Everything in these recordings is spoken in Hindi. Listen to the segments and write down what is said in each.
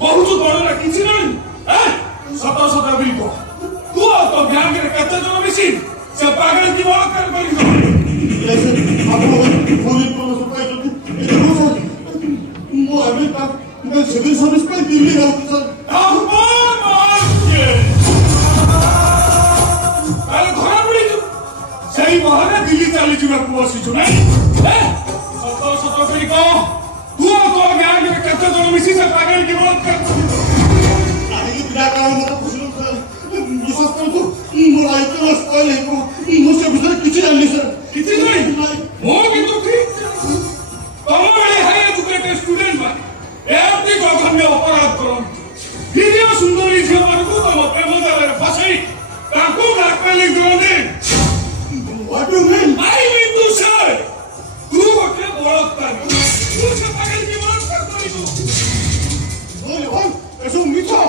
बहुत बड़ा किसी नहीं सता सता बिल्को तू तो ज्ञान के कच्चा जो मिसिन से पागल की बात कर पड़ी ऐसे आप लोग पुलिस को सुपाई तो इधर हो मो अभी तक मैं सिविल सर्विस पे दिल्ली गया हूं सर अरे घोड़ा बुड़ी सही बहाने दिल्ली चली जुगा को बसी छु नहीं सता सता बिल्को तू तो ज्ञान के कच्चा जो मिसिन से पागल की बात कर विश्वास करो मोर आइटम स्टाइल है को मुझसे बिना किसी नहीं सर किसी नहीं मो की तो ठीक तमरे हाई एजुकेटेड स्टूडेंट माने एमती गठन में अपराध करन वीडियो सुंदरी झियो मानकु तम प्रेम जाले फसई ताको डाक्टर लिख दे what do mean I mean to say तू गोटे बड़ता तू से पागल की बात कर रही हो बोल ऐसो मीठा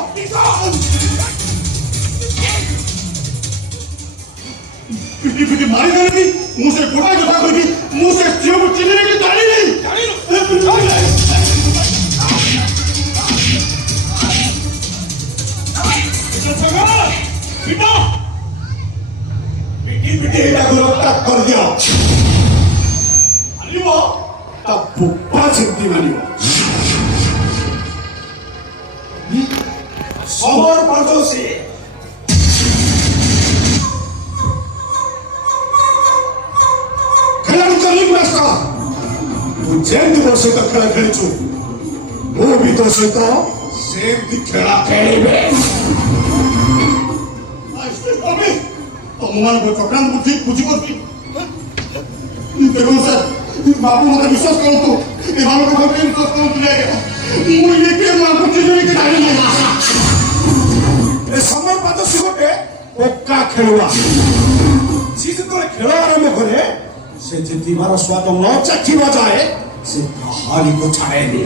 पिटी पिटी मारी जाने की मुझसे गोटा गोटा करके मुझसे चियो को चिल्लाने की जानी नहीं पिटा पिटी पिटी इटा को रक्ता कर दिया अलियो तब पुप्पा चिंती मानियो समर पड़ो से जेंति वो सहित खेल खेलु मु भी तो सहित सेमती खेला खेलिबे तुम मान प्रोग्राम बुझी बुझी करती देखो सर बाबू मत विश्वास करो तो ए बाबू को विश्वास करो तुले मु ये के मान को चीज नहीं जानी नहीं ए समय पातो सिगोटे ओक्का खेलुआ सीज तो खेल आरंभ करे से जीवार स्वाद न चाखिबा जाए से हारी को छाड़ेनी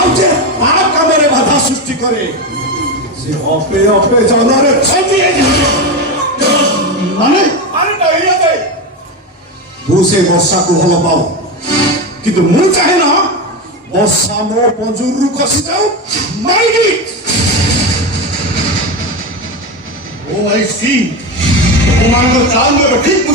आउजे पाप कामरे बाधा सृष्टि करे से अपे अपे जानरे छंदिए माने माने तो इया जाए बुसे वर्षा को हल पाओ किंतु मु चाहे ना वर्षा मो पंजुरु खसी जाओ माइगी ओ आई सी तो मान लो चाल में ठीक